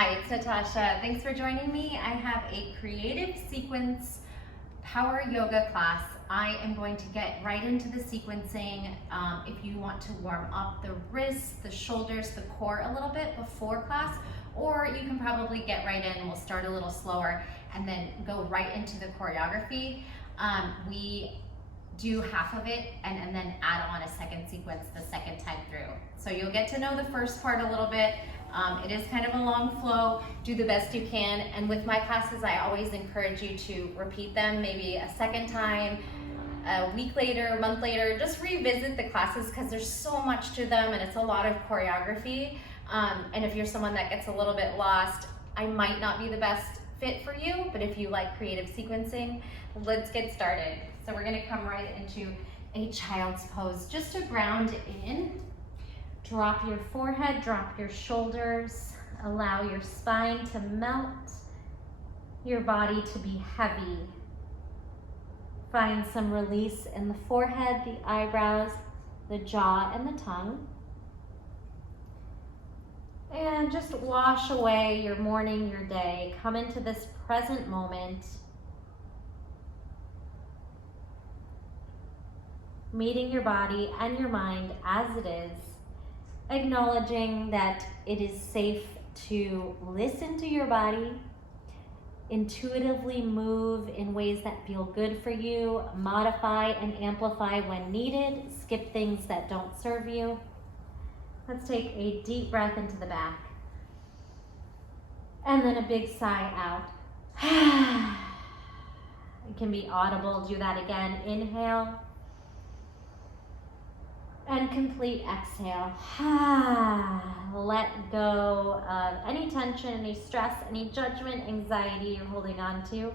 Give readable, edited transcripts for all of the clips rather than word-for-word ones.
Hi, it's Natasha. Thanks for joining me. I have a creative sequence power yoga class. I am going to get right into the sequencing. If you want to warm up the wrists, the shoulders, the core a little bit before class, or you can probably get right in. We'll start a little slower and then go right into the choreography. We do half of it and then add on a second sequence the second time through. So you'll get to know the first part a little bit. It is kind of a long flow. Do the best you can. And with my classes, I always encourage you to repeat them maybe a second time, a week later, a month later. Just revisit the classes because there's so much to them and it's a lot of choreography. And if you're someone that gets a little bit lost, I might not be the best fit for you, but if you like creative sequencing, let's get started. So we're gonna come right into a child's pose just to ground in. Drop your forehead, drop your shoulders, allow your spine to melt, your body to be heavy. Find some release in the forehead, the eyebrows, the jaw, and the tongue. And just wash away your morning, your day. Come into this present moment. Meeting your body and your mind as it is. Acknowledging that it is safe to listen to your body, intuitively move in ways that feel good for you, modify and amplify when needed, skip things that don't serve you. Let's take a deep breath into the back. And then a big sigh out. It can be audible. Do that again. Inhale. And complete exhale. Let go of any tension, any stress, any judgment, anxiety you're holding on to.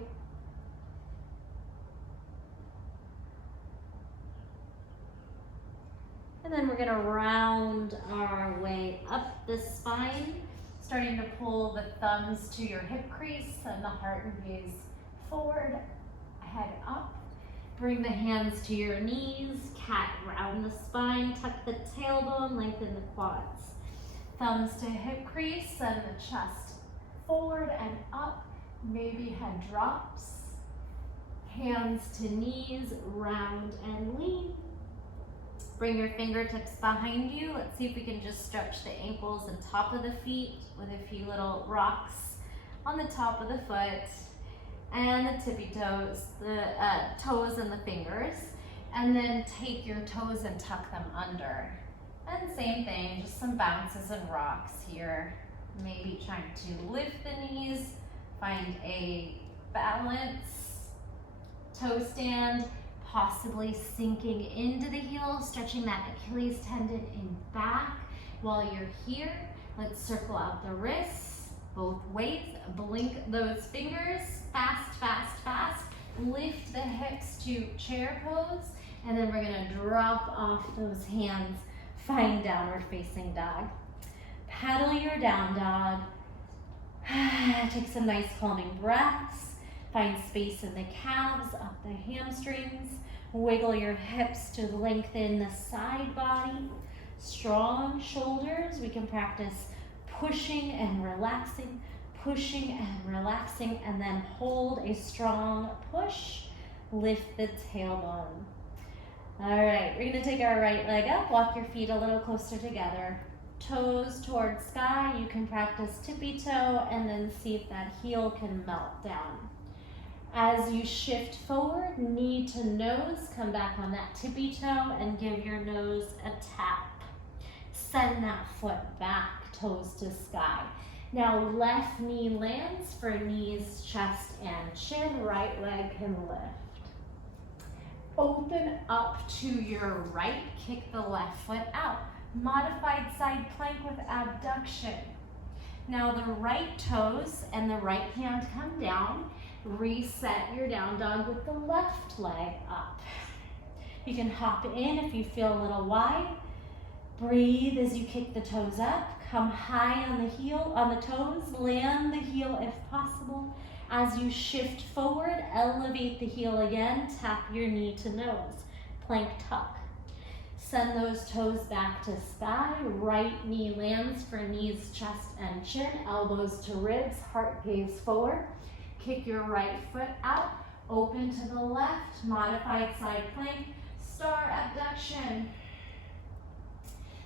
And then we're gonna round our way up the spine, starting to pull the thumbs to your hip crease and the heart and gaze forward, head up. Bring the hands to your knees, cat round the spine, tuck the tailbone, lengthen the quads. Thumbs to hip crease and the chest forward and up, maybe head drops. Hands to knees, round and lean. Bring your fingertips behind you. Let's see if we can just stretch the ankles and top of the feet with a few little rocks on the top of the foot. And the tippy toes, the toes and the fingers. And then take your toes and tuck them under. And same thing, just some bounces and rocks here. Maybe trying to lift the knees, find a balance, toe stand, possibly sinking into the heel, stretching that Achilles tendon in back. While you're here, let's circle out the wrists. Both ways, blink those fingers, fast, fast, fast. Lift the hips to chair pose, and then we're gonna drop off those hands, find downward facing dog. Paddle your down dog. Take some nice calming breaths. Find space in the calves, up the hamstrings. Wiggle your hips to lengthen the side body. Strong shoulders. We can practice pushing and relaxing, and then hold a strong push. Lift the tailbone. All right, we're gonna take our right leg up, walk your feet a little closer together. Toes towards sky, you can practice tippy toe and then see if that heel can melt down. As you shift forward, knee to nose, come back on that tippy toe and give your nose a tap. Send that foot back, toes to sky. Now left knee lands for knees, chest, and chin. Right leg can lift. Open up to your right, kick the left foot out. Modified side plank with abduction. Now the right toes and the right hand come down. Reset your down dog with the left leg up. You can hop in if you feel a little wide. Breathe as you kick the toes up. Come high on the toes. Land the heel if possible. As you shift forward, elevate the heel again. Tap your knee to nose. Plank tuck. Send those toes back to sky. Right knee lands for knees, chest, and chin. Elbows to ribs, heart gaze forward. Kick your right foot out. Open to the left, modified side plank. Star abduction.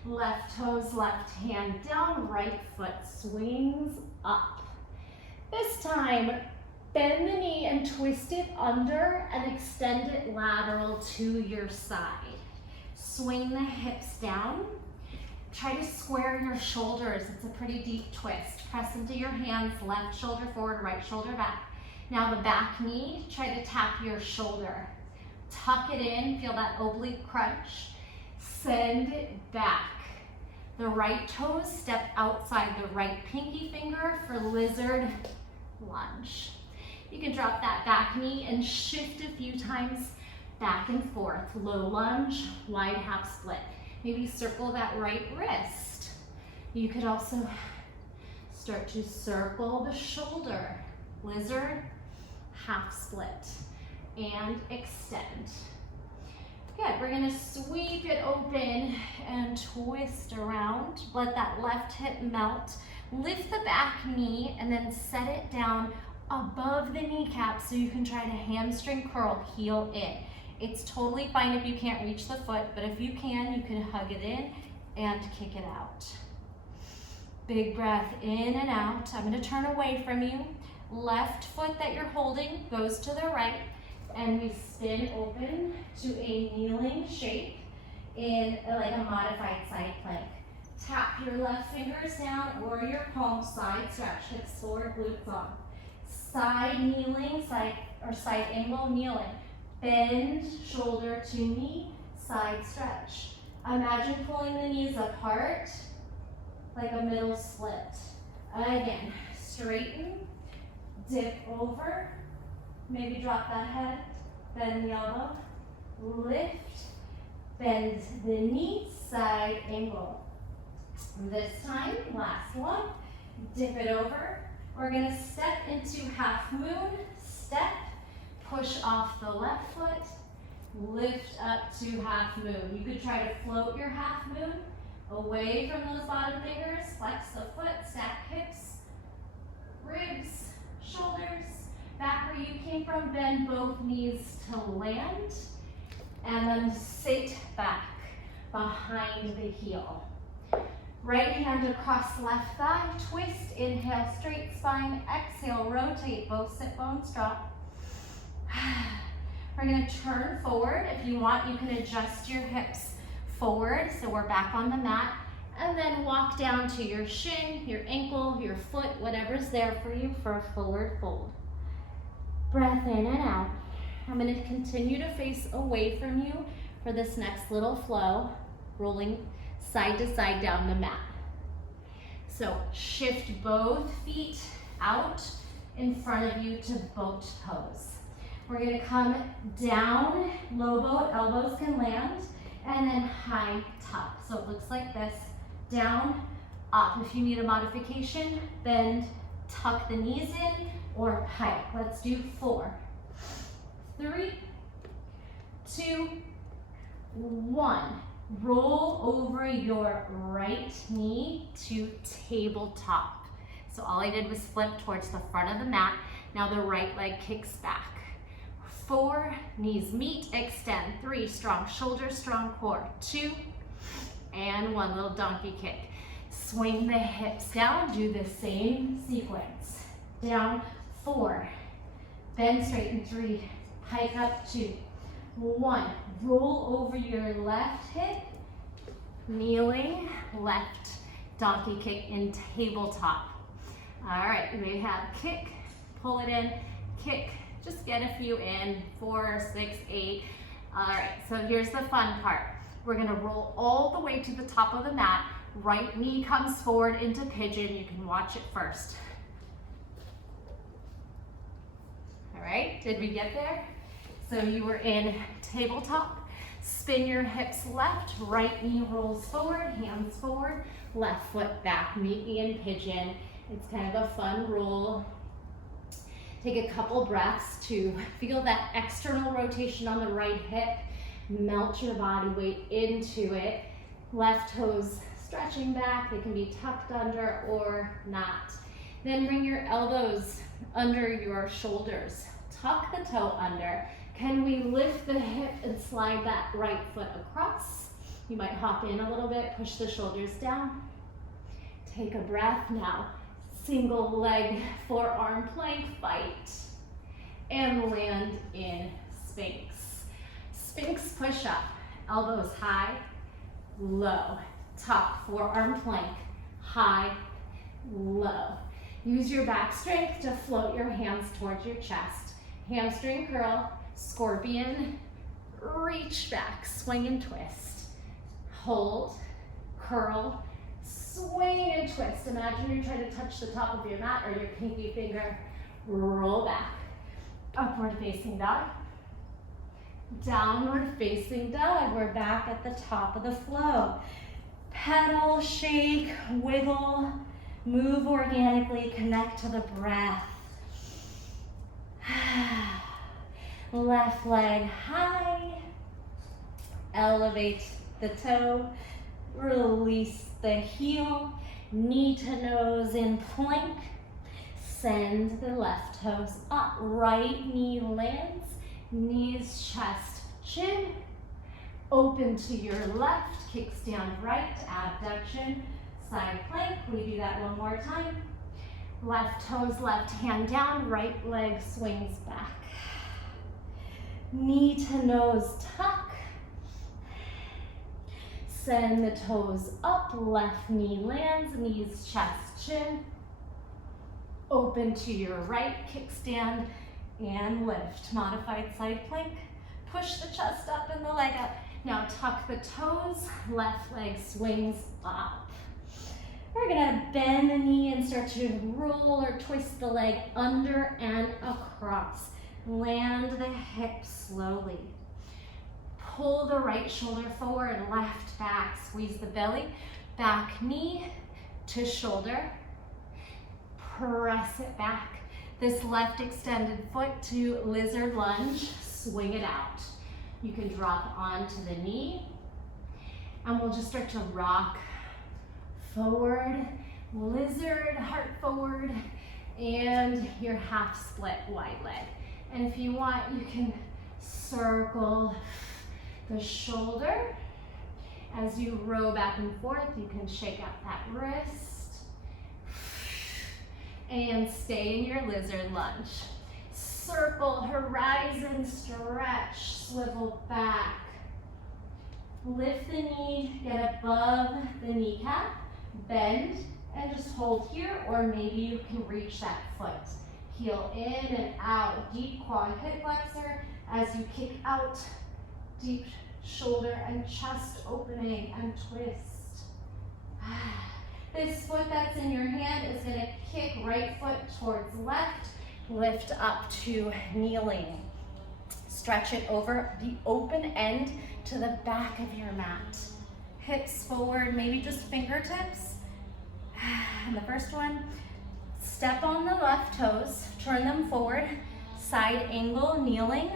Left toes, left hand down. Right foot swings up. This time, bend the knee and twist it under and extend it lateral to your side. Swing the hips down. Try to square your shoulders. It's a pretty deep twist. Press into your hands, left shoulder forward, right shoulder back. Now the back knee, try to tap your shoulder. Tuck it in, feel that oblique crunch. Send it back. The right toes step outside the right pinky finger for lizard lunge. You can drop that back knee and shift a few times back and forth. Low lunge, wide half split. Maybe circle that right wrist. You could also start to circle the shoulder. Lizard, half split, and extend. Good, we're gonna sweep it open and twist around. Let that left hip melt. Lift the back knee and then set it down above the kneecap so you can try to hamstring curl, heel in. It's totally fine if you can't reach the foot, but if you can hug it in and kick it out. Big breath in and out. I'm gonna turn away from you. Left foot that you're holding goes to the right, and we spin open to a kneeling shape in like a modified side plank. Tap your left fingers down or your palms side stretch, hips forward, glutes on. Side kneeling, side angle kneeling. Bend shoulder to knee, side stretch. Imagine pulling the knees apart like a middle split. Again, straighten, dip over, maybe drop that head, bend the elbow, lift, bend the knee, side angle. This time, last one, dip it over. We're gonna step into half moon, step, push off the left foot, lift up to half moon. You could try to float your half moon away from those bottom fingers, flex the foot, stack hips, ribs, shoulders, back where you came from, bend both knees to land, and then sit back behind the heel. Right hand across left thigh, twist, inhale, straight spine, exhale, rotate, both sit bones drop. We're gonna turn forward. If you want, you can adjust your hips forward, so we're back on the mat, and then walk down to your shin, your ankle, your foot, whatever's there for you for a forward fold. Breath in and out. I'm gonna continue to face away from you for this next little flow, rolling side to side down the mat. So shift both feet out in front of you to boat pose. We're gonna come down, low boat, elbows can land, and then high tuck. So it looks like this, down, up. If you need a modification, bend, tuck the knees in, or pike. Let's do 4, 3, 2, 1. Roll over your right knee to tabletop. So all I did was flip towards the front of the mat. Now the right leg kicks back. 4, knees meet, extend. 3, strong shoulders, strong core. 2, and 1, little donkey kick. Swing the hips down, do the same sequence. Down, 4, bend straight in 3, pike up 2, 1, roll over your left hip, kneeling, left donkey kick in tabletop. All right, you may have kick, pull it in, kick, just get a few in, 4, 6, 8. All right, so here's the fun part. We're gonna roll all the way to the top of the mat, right knee comes forward into pigeon, you can watch it first. All right, did we get there? So you were in tabletop, spin your hips left, right knee rolls forward, hands forward, left foot back, meet me in pigeon. It's kind of a fun roll. Take a couple breaths to feel that external rotation on the right hip. Melt your body weight into it. Left toes stretching back. They can be tucked under or not. Then bring your elbows under your shoulders. Tuck the toe under. Can we lift the hip and slide that right foot across? You might hop in a little bit, push the shoulders down. Take a breath now. Single leg forearm plank fight. And land in Sphinx. Sphinx push up. Elbows high, low. Tuck, forearm plank, high, low. Use your back strength to float your hands towards your chest. Hamstring curl, scorpion, reach back, swing and twist. Hold, curl, swing and twist. Imagine you're trying to touch the top of your mat or your pinky finger. Roll back. Upward facing dog. Downward facing dog. We're back at the top of the flow. Pedal, shake, wiggle, move organically, connect to the breath. Left leg high. Elevate the toe. Release the heel. Knee to nose in plank. Send the left toes up. Right knee lands. Knees, chest, chin. Open to your left. Kickstand right. Abduction. Side plank. We do that one more time. Left toes, left hand down. Right leg swings back. Knee to nose tuck. Send the toes up. Left knee lands. Knees, chest, chin. Open to your right. Kickstand and lift. Modified side plank. Push the chest up and the leg up. Now tuck the toes. Left leg swings up. We're gonna bend the knee and start to roll or twist the leg under and across. Land the hip slowly. Pull the right shoulder forward, left back. Squeeze the belly, back knee to shoulder. Press it back. This left extended foot to lizard lunge. Swing it out. You can drop onto the knee. And we'll just start to rock forward, lizard, heart forward, and your half split wide leg. And if you want, you can circle the shoulder. As you row back and forth, you can shake out that wrist. And stay in your lizard lunge. Circle, horizon, stretch, swivel back. Lift the knee, get above the kneecap, bend, and just hold here, or maybe you can reach that foot. Heel in and out, deep quad hip flexor as you kick out, deep shoulder and chest opening and twist. This foot that's in your hand is gonna kick right foot towards left, lift up to kneeling. Stretch it over the open end to the back of your mat. Hips forward, maybe just fingertips. And the first one, step on the left toes, turn them forward, side angle, kneeling,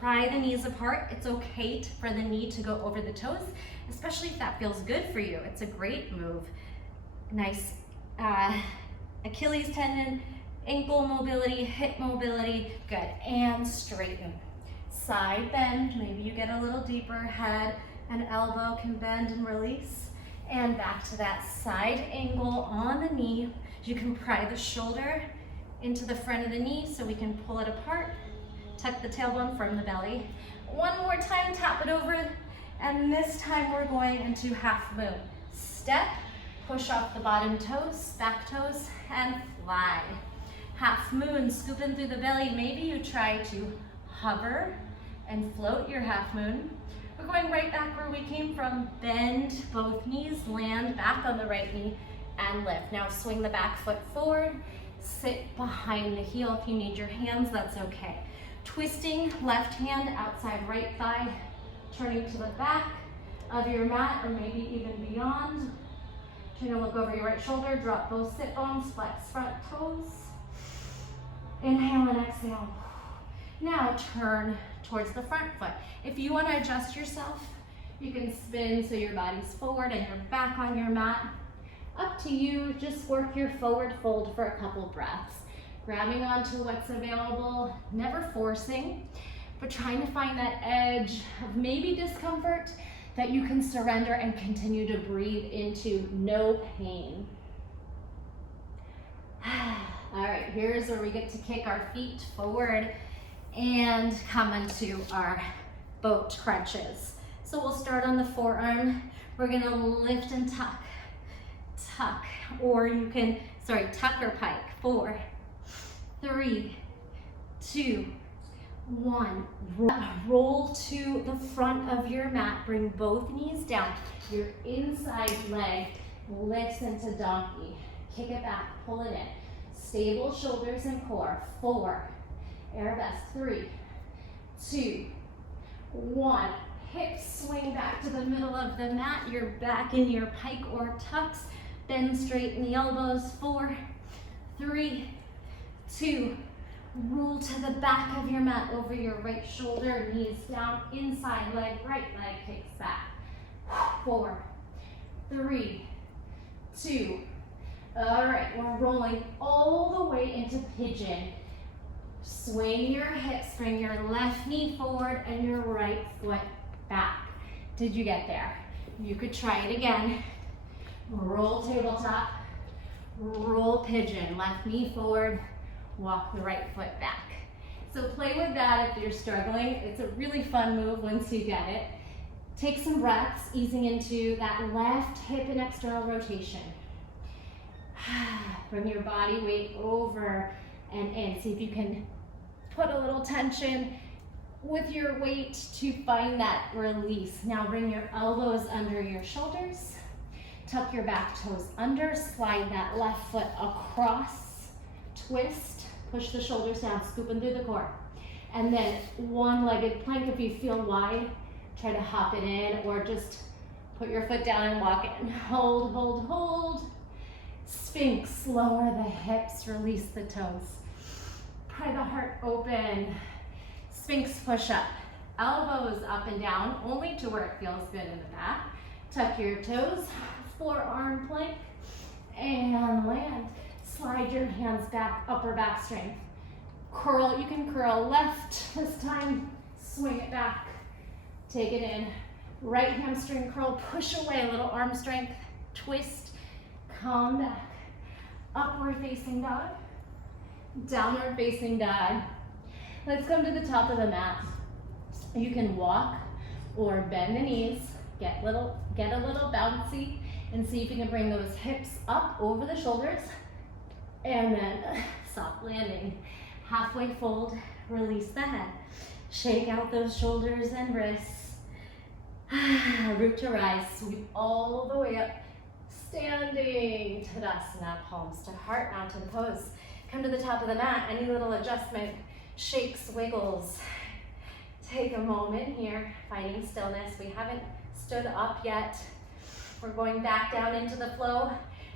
pry the knees apart. It's okay for the knee to go over the toes, especially if that feels good for you. It's a great move. Nice Achilles tendon, ankle mobility, hip mobility, good. And straighten. Side bend, maybe you get a little deeper, head and elbow can bend and release. And back to that side angle on the knee. You can pry the shoulder into the front of the knee so we can pull it apart. Tuck the tailbone from the belly. One more time, tap it over. And this time we're going into half moon. Step, push off the bottom toes, back toes, and fly. Half moon, scooping through the belly. Maybe you try to hover and float your half moon. We're going right back where we came from. Bend both knees, land back on the right knee, and lift. Now swing the back foot forward, sit behind the heel. If you need your hands, that's okay. Twisting left hand outside right thigh, turning to the back of your mat, or maybe even beyond. Turn to look over your right shoulder, drop both sit bones, flex front toes. Inhale and exhale. Now turn towards the front foot. If you want to adjust yourself, you can spin so your body's forward and you're back on your mat. Up to you, just work your forward fold for a couple breaths. Grabbing onto what's available, never forcing, but trying to find that edge of maybe discomfort that you can surrender and continue to breathe into no pain. All right, here's where we get to kick our feet forward and come into our boat crunches. So we'll start on the forearm. We're gonna lift and tuck, or you can, tuck or pike. 4, 3, 2, 1. Roll to the front of your mat. Bring both knees down. Your inside leg lifts into donkey. Kick it back, pull it in. Stable shoulders and core. 4, arabesque. 3, 2, 1. Hips swing back to the middle of the mat. You're back in your pike or tucks. Bend straight in the elbows. 4, 3, 2. Roll to the back of your mat over your right shoulder. Knees down. Inside leg, right leg kicks back. 4, 3, 2. All right, we're rolling all the way into pigeon. Swing your hips, bring your left knee forward and your right foot back. Did you get there? You could try it again. Roll tabletop, roll pigeon, left knee forward, walk the right foot back. So play with that if you're struggling. It's a really fun move once you get it. Take some breaths, easing into that left hip and external rotation. Bring your body weight over and in. See if you can put a little tension with your weight to find that release. Now bring your elbows under your shoulders. Tuck your back toes under. Slide that left foot across. Twist. Push the shoulders down. Scooping through the core. And then one-legged plank if you feel wide. Try to hop it in or just put your foot down and walk in. Hold, hold, hold. Sphinx, lower the hips, release the toes. Pry the heart open. Sphinx push up. Elbows up and down, only to where it feels good in the back. Tuck your toes, forearm plank, and land. Slide your hands back, upper back strength. Curl, you can curl left this time. Swing it back, take it in. Right hamstring curl, push away, a little arm strength. Twist, come back. Upward facing dog, downward facing dog. Let's come to the top of the mat. You can walk or bend the knees, get a little bouncy, and see if you can bring those hips up over the shoulders, and then soft landing. Halfway fold, release the head. Shake out those shoulders and wrists. Root to rise, sweep all the way up. Standing Tadasana, palms to heart, mountain pose. Come to the top of the mat, any little adjustment, shakes, wiggles. Take a moment here, finding stillness. We haven't stood up yet. We're going back down into the flow.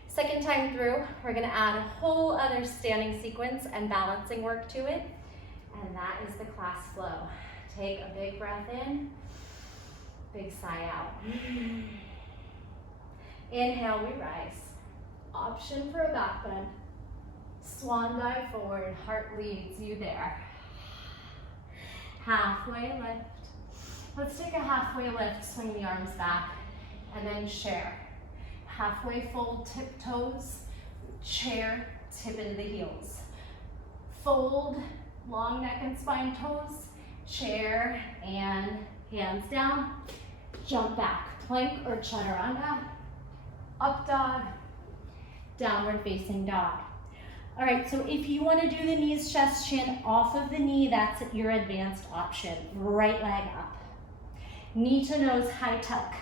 Second time through, we're gonna add a whole other standing sequence and balancing work to it. And that is the class flow. Take a big breath in, big sigh out. Inhale, we rise. Option for a back bend. Swan dive forward, heart leads you there. Halfway lift. Let's take a halfway lift, swing the arms back, and then share. Halfway fold, tip toes, chair, tip into the heels. Fold, long neck and spine toes, chair, and hands down. Jump back, plank or chaturanga. Up dog, downward facing dog. All right, so if you want to do the knees, chest, chin off of the knee, that's your advanced option. Right leg up. Knee to nose, high tuck.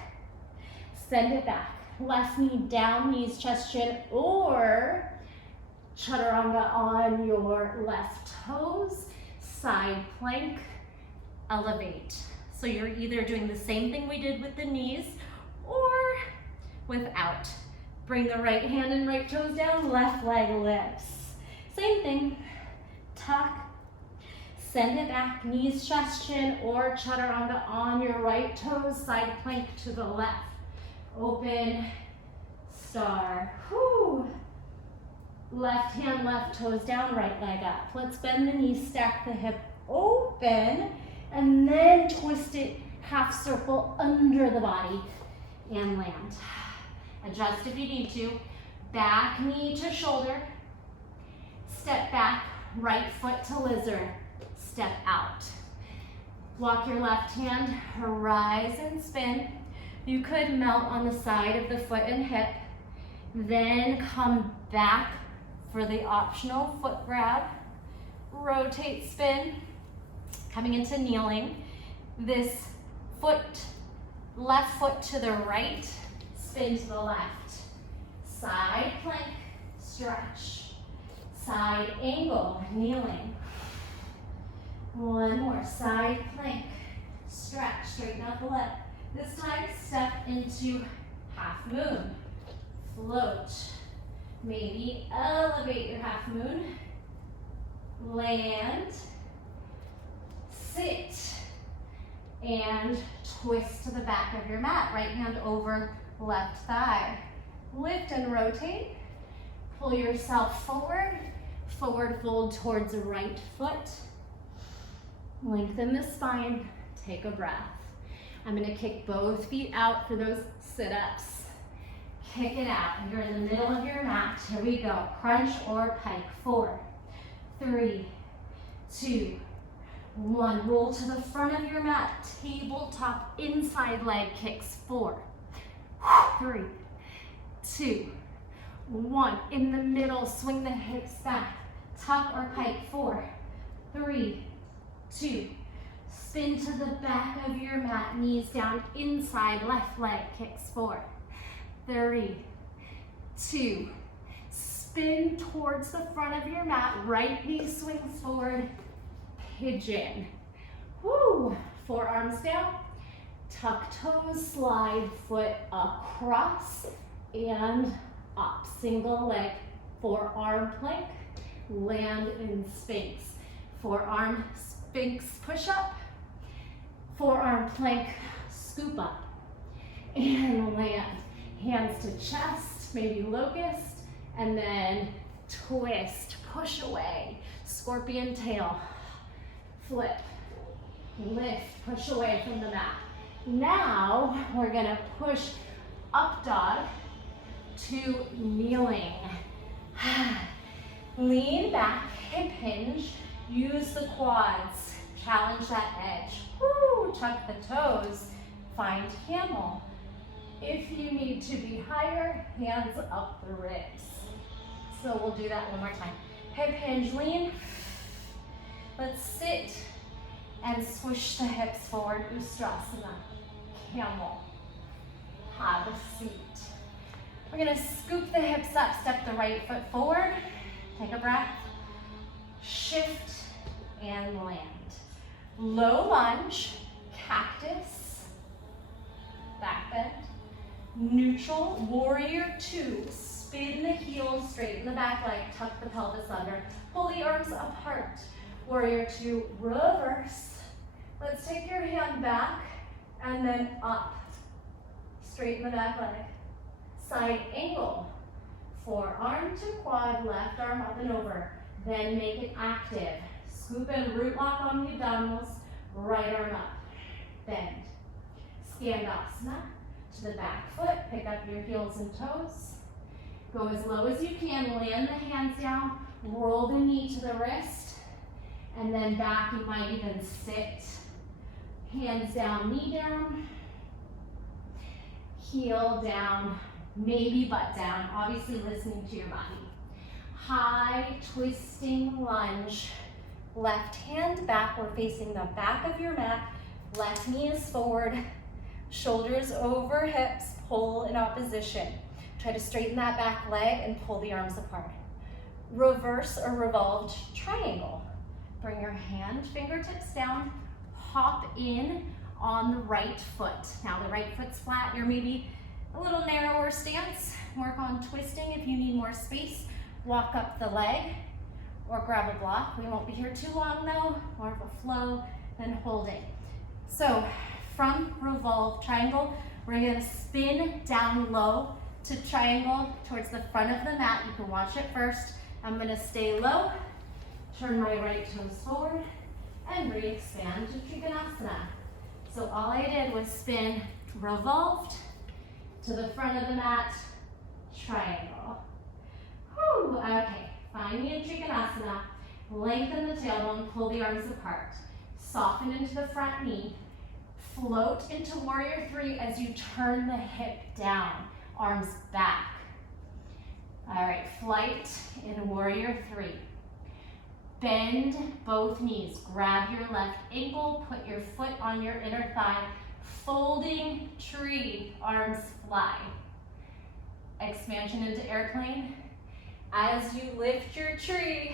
Send it back. Left knee down, knees, chest, chin, or chaturanga on your left toes. Side plank, elevate. So you're either doing the same thing we did with the knees or without. Bring the right hand and right toes down, left leg lifts. Same thing, tuck, Send it back, knees, chest, chin, or chaturanga on your right toes, side plank to the left. Open, star, whoo. Left hand, left toes down, right leg up. Let's bend the knees, stack the hip, open, and then twist it half circle under the body and land. Adjust if you need to. Back knee to shoulder. Step back, right foot to lizard. Step out. Walk your left hand, horizon spin. You could melt on the side of the foot and hip. Then come back for the optional foot grab. Rotate, spin. Coming into kneeling. This foot, left foot to the right, spin to the left. Side plank, stretch. Side angle, kneeling. One more, side plank, stretch, straighten out the leg. This time, step into half moon. Float. Maybe elevate your half moon. Land. Sit. And twist to the back of your mat. Right hand over left thigh. Lift and rotate. Pull yourself forward. Forward fold towards the right foot. Lengthen the spine. Take a breath. I'm going to kick both feet out for those sit-ups. Kick it out. You're in the middle of your mat. Here we go. Crunch or pike. 4, 3, 2, 1. Roll to the front of your mat. Tabletop inside leg kicks. 4, 3, 2, 1. In the middle, swing the hips back. Tuck or pike. 4, 3, 2. Spin to the back of your mat. Knees down inside left leg kicks. 4, 3, 2. Spin towards the front of your mat. Right knee swings forward. Pigeon. Woo. Forearms down. Tuck toes. Slide foot across and up. Single leg. Forearm plank. Land in Sphinx. Forearm Sphinx push up. Forearm plank. Scoop up. And land. Hands to chest, maybe locust, and then twist, push away, scorpion tail, flip, lift, push away from the mat. Now we're gonna push up dog to kneeling. Lean back, hip hinge, use the quads, challenge that edge. Woo, tuck the toes, find camel. If you need to be higher, hands up the ribs. So we'll do that one more time. Hip hinge, lean. Let's sit and swish the hips forward. Ustrasana, camel. Have a seat. We're gonna scoop the hips up, step the right foot forward. Take a breath. Shift and land. Low lunge, cactus, back bend. Neutral, warrior 2. Spin the heels, straighten the back leg, tuck the pelvis under. Pull the arms apart. Warrior 2, reverse. Let's take your hand back and then up. Straighten the back leg. Side angle. Forearm to quad, left arm up and over. Then make it active. Scoop and root lock on the abdominals. Right arm up. Bend. Skandasana. To the back foot, pick up your heels and toes. Go as low as you can, land the hands down, roll the knee to the wrist, and then back. You might even sit. Hands down, knee down, heel down, maybe butt down, obviously listening to your body. High twisting lunge. Left hand back, we're facing the back of your mat. Left knee is forward. Shoulders over hips, pull in opposition. Try to straighten that back leg and pull the arms apart. Reverse or revolved triangle. Bring your hand fingertips down, hop in on the right foot. Now the right foot's flat, you're maybe a little narrower stance. Work on twisting if you need more space. Walk up the leg, or grab a block. We won't be here too long though, more of a flow than holding. So from revolve triangle, we're gonna spin down low to triangle towards the front of the mat. You can watch it first. I'm gonna stay low, turn my right toes forward, and re-expand to Trikonasana. So all I did was spin revolved to the front of the mat, triangle. Whew, okay, find me in Trikonasana. Lengthen the tailbone, pull the arms apart. Soften into the front knee. Float into warrior three as you turn the hip down, arms back. All right, flight in warrior three. Bend both knees, grab your left ankle, put your foot on your inner thigh, folding tree, arms fly. Expansion into airplane. As you lift your tree,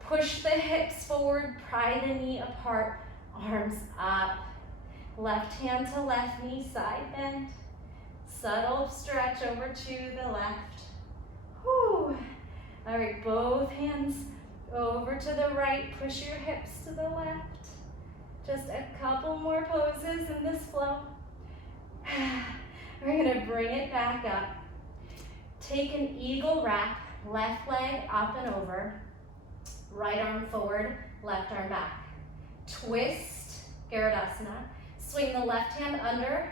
push the hips forward, pry the knee apart, arms up. Left hand to left knee, side bend. Subtle stretch over to the left. Whew. All right, both hands over to the right, push your hips to the left. Just a couple more poses in this flow. We're gonna bring it back up. Take an eagle wrap, left leg up and over, right arm forward, left arm back. Twist, Garudasana. Swing the left hand under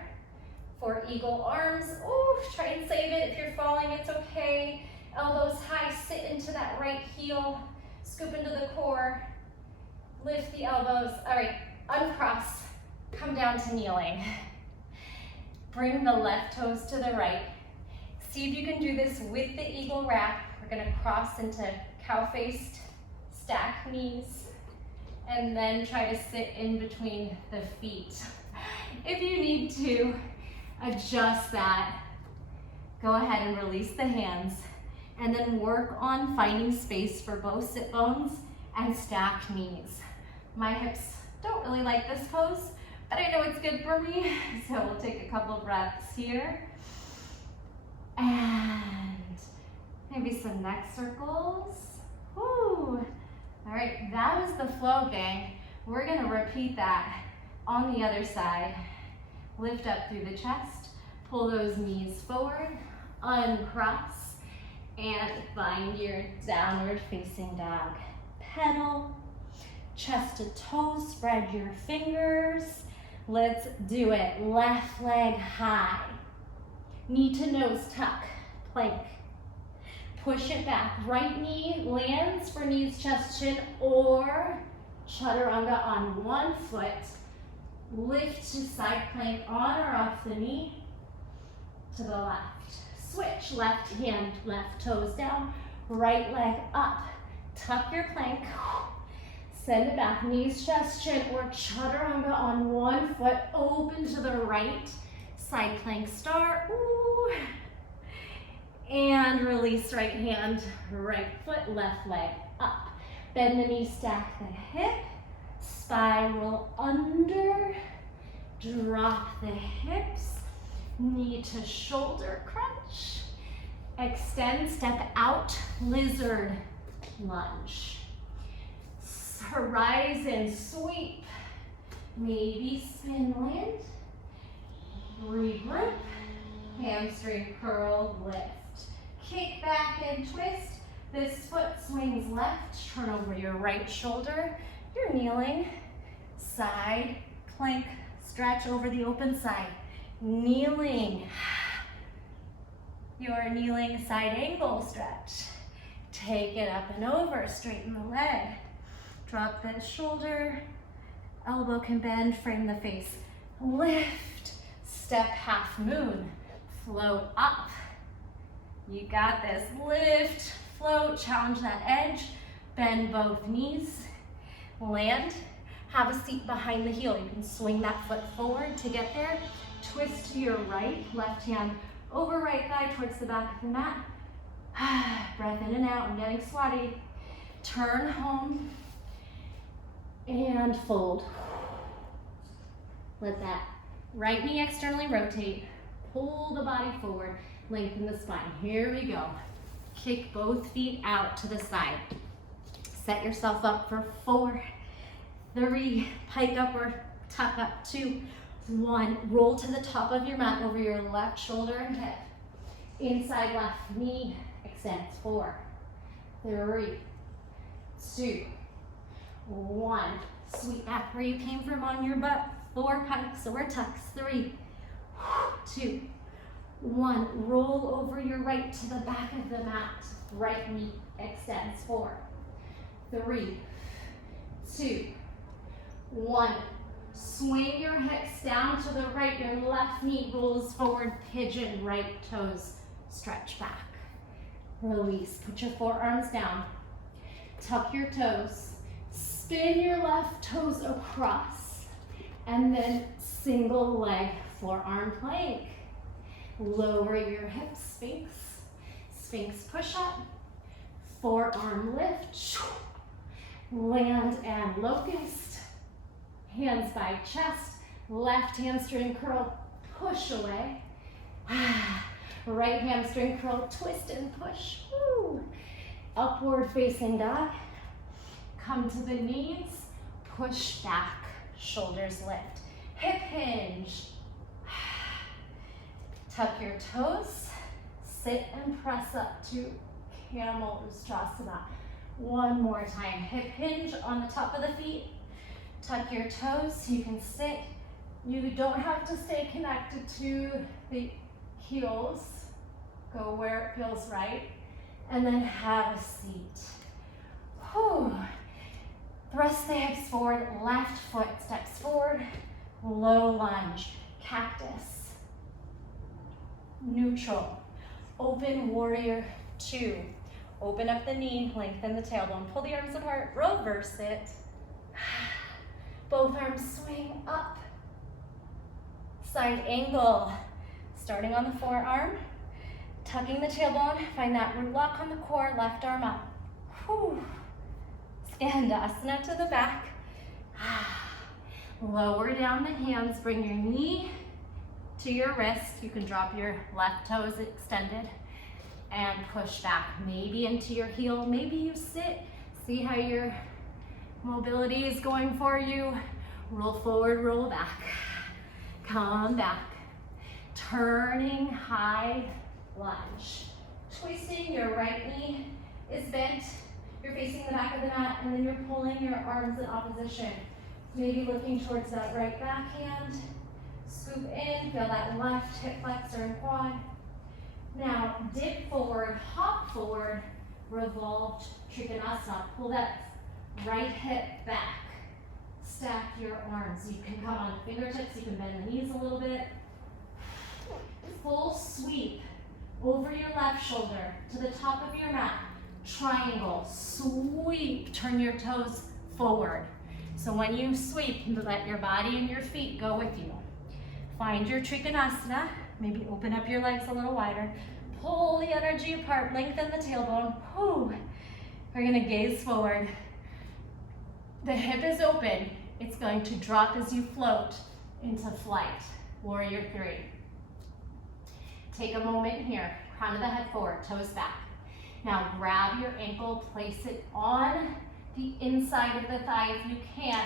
for eagle arms. Ooh, try and save it. If you're falling, it's okay. Elbows high, sit into that right heel. Scoop into the core. Lift the elbows. All right, uncross. Come down to kneeling. Bring the left toes to the right. See if you can do this with the eagle wrap. We're gonna cross into cow-faced, stack knees, and then try to sit in between the feet. If you need to adjust that, go ahead and release the hands, and then work on finding space for both sit bones and stacked knees. My hips don't really like this pose, but I know it's good for me, so we'll take a couple breaths here. And maybe some neck circles. Woo. All right, that was the flow, gang. We're gonna repeat that on the other side. Lift up through the chest, pull those knees forward, uncross, and find your downward facing dog. Pedal, chest to toe, spread your fingers. Let's do it. Left leg high. Knee to nose tuck, plank. Push it back. Right knee lands for knees, chest, chin, or chaturanga on one foot. Lift to side plank on or off the knee to the left. Switch, left hand, left toes down, right leg up. Tuck your plank. Send it back, knees, chest, chin, or chaturanga on one foot. Open to the right. Side plank start. Ooh. And release right hand, right foot, left leg up. Bend the knee, stack the hip. Spiral under. Drop the hips. Knee to shoulder crunch. Extend, step out, lizard lunge. Horizon sweep. Maybe spin land. Regroup. Hamstring curl, lift. Kick back and twist. This foot swings left. Turn over your right shoulder. You're kneeling. Side plank, stretch over the open side. Kneeling. Your kneeling side angle stretch. Take it up and over, straighten the leg. Drop the shoulder. Elbow can bend, frame the face. Lift, step half moon. Float up. You got this. Lift, float, challenge that edge. Bend both knees. Land. Have a seat behind the heel. You can swing that foot forward to get there. Twist to your right. Left hand over right thigh towards the back of the mat. Breath in and out. I'm getting sweaty. Turn home. And fold. Let that right knee externally rotate. Pull the body forward, lengthen the spine. Here we go. Kick both feet out to the side. Set yourself up for 4, 3, pike up or tuck up, 2, 1. Roll to the top of your mat over your left shoulder and hip. Inside left knee extends, 4, 3, 2, 1. Sweep back where you came from on your butt. 4 pikes or tucks, 3, 2, 1. Roll over your right to the back of the mat. Right knee extends, 4, 3, 2, 1. Swing your hips down to the right. Your left knee rolls forward, pigeon, right toes stretch back. Release. Put your forearms down. Tuck your toes. Spin your left toes across. And then single leg forearm plank. Lower your hips, Sphinx. Sphinx push up. Forearm lift. Land and locust. Hands by chest. Left hamstring curl, push away. Right hamstring curl, twist and push. Woo. Upward facing dog. Come to the knees, push back, shoulders lift. Hip hinge. Tuck your toes, sit and press up to camel ustrasana. One more time. Hip hinge on the top of the feet. Tuck your toes, you can sit. You don't have to stay connected to the heels. Go where it feels right. And then have a seat. Whew. Thrust the hips forward, left foot steps forward. Low lunge, cactus. Neutral. Open warrior 2. Open up the knee, lengthen the tailbone. Pull the arms apart, reverse it. Both arms swing up. Side angle. Starting on the forearm. Tucking the tailbone. Find that root lock on the core. Left arm up. Whew. Skandasana to the back. Lower down the hands. Bring your knee to your wrist. You can drop your left toes extended and push back. Maybe into your heel. Maybe you sit. See how your mobility is going for you. Roll forward, roll back. Come back. Turning high lunge. Twisting, your right knee is bent. You're facing the back of the mat, and then you're pulling your arms in opposition. Maybe looking towards that right backhand. Scoop in, feel that left hip flexor and quad. Now, dip forward, hop forward, revolved Trikonasana. Pull that right hip back. Stack your arms. You can come on fingertips, you can bend the knees a little bit. Full sweep over your left shoulder to the top of your mat. Triangle, sweep, turn your toes forward. So when you sweep, let your body and your feet go with you. Find your Trikonasana, maybe open up your legs a little wider. Pull the energy apart, lengthen the tailbone. Whew. We're gonna gaze forward. The hip is open. It's going to drop as you float into flight. Warrior 3. Take a moment here, crown of the head forward, toes back. Now grab your ankle, place it on the inside of the thigh if you can.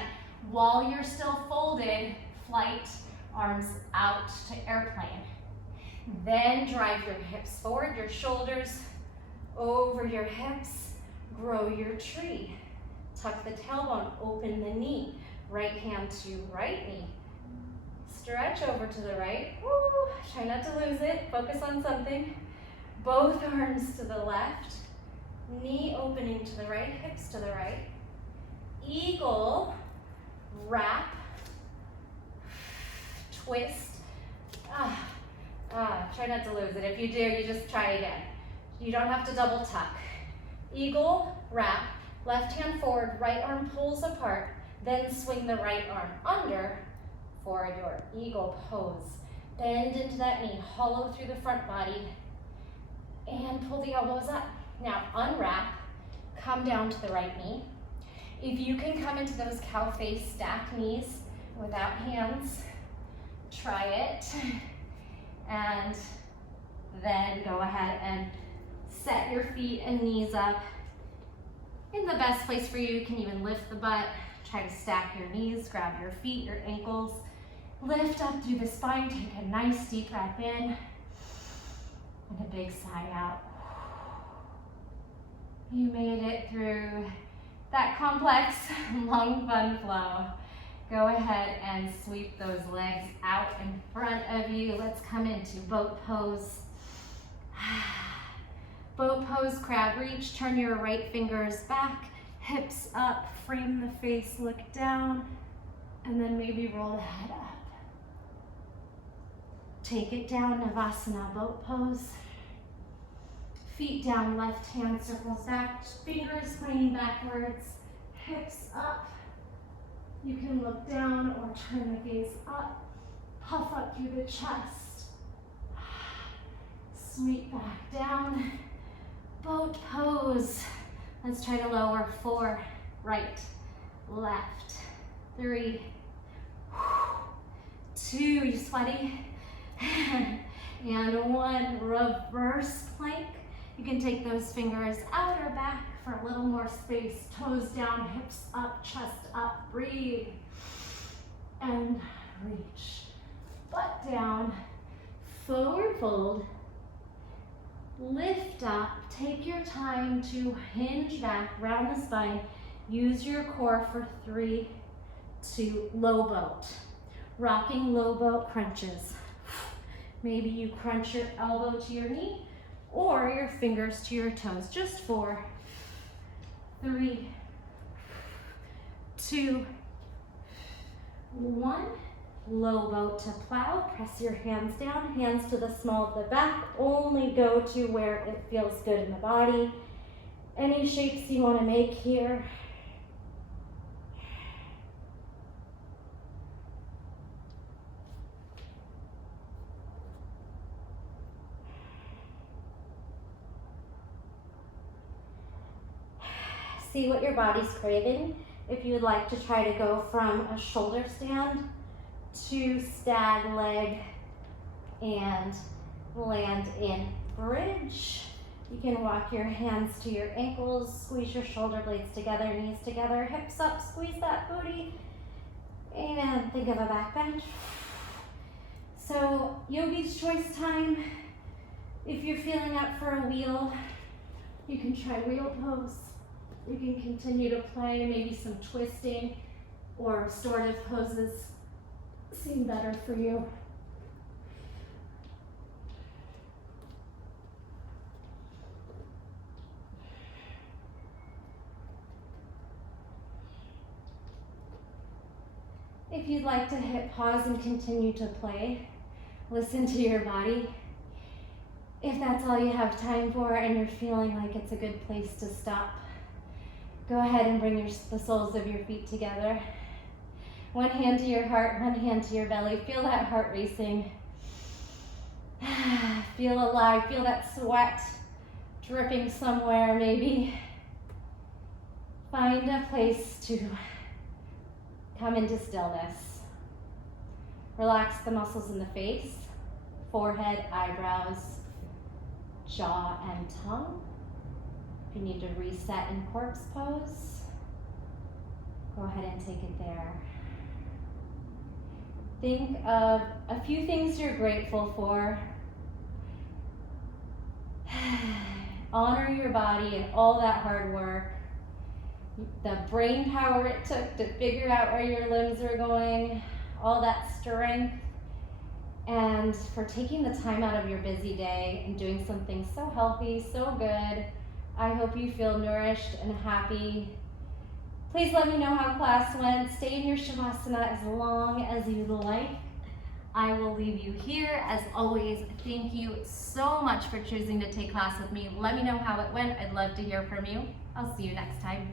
While you're still folded, flight, arms out to airplane. Then drive your hips forward, your shoulders over your hips. Grow your tree. Tuck the tailbone, open the knee. Right hand to right knee. Stretch over to the right. Woo. Try not to lose it. Focus on something. Both arms to the left. Knee opening to the right, hips to the right. Eagle, wrap, twist. Try not to lose it. If you do, you just try again. You don't have to double tuck. Eagle, wrap, left hand forward, right arm pulls apart, then swing the right arm under for your eagle pose. Bend into that knee, hollow through the front body, and pull the elbows up. Now unwrap, come down to the right knee. If you can come into those cow face stacked knees without hands, try it. And then go ahead and set your feet and knees up In the best place for you, you can even lift the butt. Try to stack your knees, grab your feet, your ankles. Lift up through the spine, take a nice deep breath in, and a big sigh out. You made it through that complex lung fun flow. Go ahead and sweep those legs out in front of you. Let's come into boat pose. Boat pose, crab reach. Turn your right fingers back, hips up, frame the face, look down, and then maybe roll the head up. Take it down, Navasana boat pose. Feet down, left hand circles back, fingers pointing backwards, hips up. You can look down or turn the gaze up, puff up through the chest. Sweep back down, boat pose. Let's try to lower 4, right, left, 3, 2, you sweaty? And 1, reverse plank. You can take those fingers out or back for a little more space. Toes down, hips up, chest up. Breathe and reach. Butt down, forward fold. Lift up, take your time to hinge back, round the spine. Use your core for 3, 2, low boat. Rocking low boat crunches. Maybe you crunch your elbow to your knee or your fingers to your toes. Just 4, 3, 2, 1. Low boat to plow. Press your hands down, hands to the small of the back. Only go to where it feels good in the body. Any shapes you want to make here. See what your body's craving. If you would like to try to go from a shoulder stand to stag leg and land in bridge. You can walk your hands to your ankles, squeeze your shoulder blades together, knees together, hips up, squeeze that booty, and think of a back bend. So yogi's choice time. If you're feeling up for a wheel, you can try wheel pose. You can continue to play, maybe some twisting or restorative poses seem better for you. If you'd like to hit pause and continue to play, listen to your body. If that's all you have time for and you're feeling like it's a good place to stop, go ahead and bring the soles of your feet together. One hand to your heart, one hand to your belly. Feel that heart racing. Feel alive, feel that sweat dripping somewhere maybe. Find a place to come into stillness. Relax the muscles in the face, forehead, eyebrows, jaw, and tongue. If you need to reset in corpse pose, go ahead and take it there. Think of a few things you're grateful for. Honor your body and all that hard work, the brain power it took to figure out where your limbs are going, all that strength, and for taking the time out of your busy day and doing something so healthy, so good. I hope you feel nourished and happy. Please let me know how class went. Stay in your Shavasana as long as you'd like. I will leave you here. As always, thank you so much for choosing to take class with me. Let me know how it went. I'd love to hear from you. I'll see you next time.